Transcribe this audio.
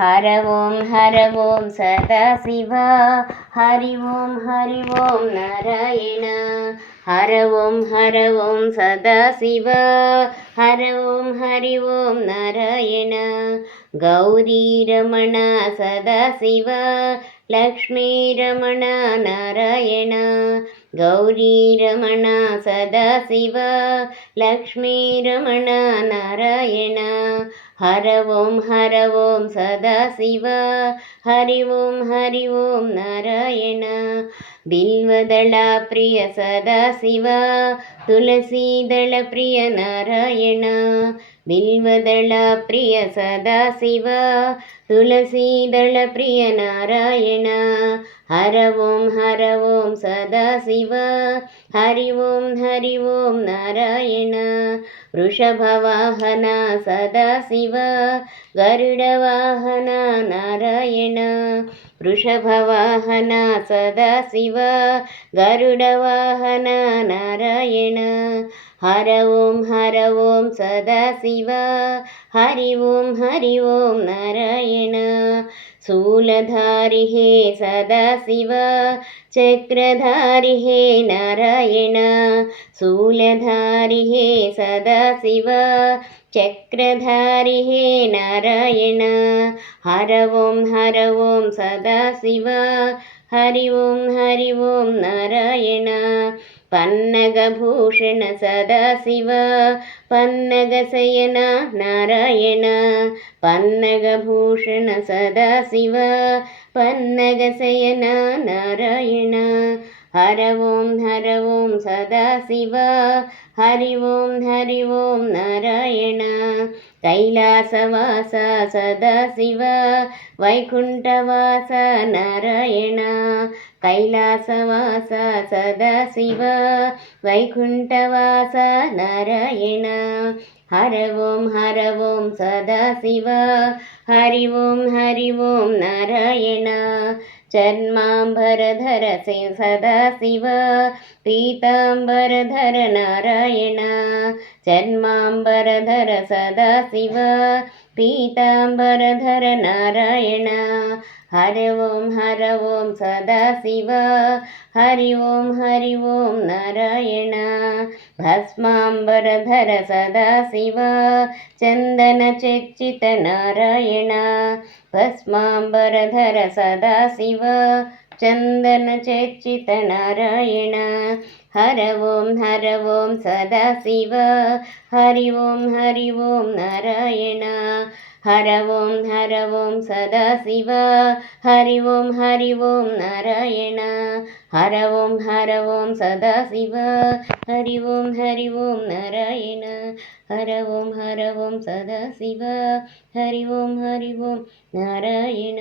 हर ओं सदाशिव हरि ओं नारायण हर ओं सदाशिव हर ओं नारायण गौरी रमण सदाशिव लक्ष्मी रमण नारायण गौरी रमण सदाशिव लक्ष्मी रमण नारायण हर ओं सदाशिव हरि ओं नारायण बिल्वदल प्रिय सदाशिव तुलसीदल प्रिय नारायण बिल्वदल प्रिय सदाशिव तुलसीदल प्रिय नारायण हर ओं सदाशिव हरि ओं नारायण वृषभवाहन सदाशिव गरुडवाहन नारायण वृषभवाहन सदाशिव गरुडवाहन नारायण हर ओं सदाशिव हरि ओं नारायण शूलधारि हे सदाशिव चक्रधारि हे नारायण शूलधारि हे सदाशिव चक्रधारि हे नारायण हर ओं सदाशिव हरि ओं नारायण पन्नगभूषण सदाशिव पन्नगशयन नारायण पन्नगभूषण सदाशिव पन्नगशयन नारायण हर ओं सदाशिव हरि ओं नारायण कैलासवास सदाशिव वैकुण्ठवास नारायण कैलासवास सदाशिव वैकुण्ठवास नारायण हर ओं सदाशिव हरि ओं नारायण चर्माम्बरधर सदाशिव पीताम्बरधर नारायण चर्माम्बरधर सदाशिव पीताम्बरधर नारायण हर ओं सदाशिव हरि ओं नारायण भस्माम्बरधर सदाशिव चन्दनचर्चित नारायण भस्माम्बरधर सदाशिव चन्दनचर्चित नारायण हर ओं सदाशिव हरि ओं नारायण हर ओं सदाशिव हरि ओं नारायण हर ओं सदाशिव हरि ओं नारायण हर ओं सदाशिव हरि ओं नारायण।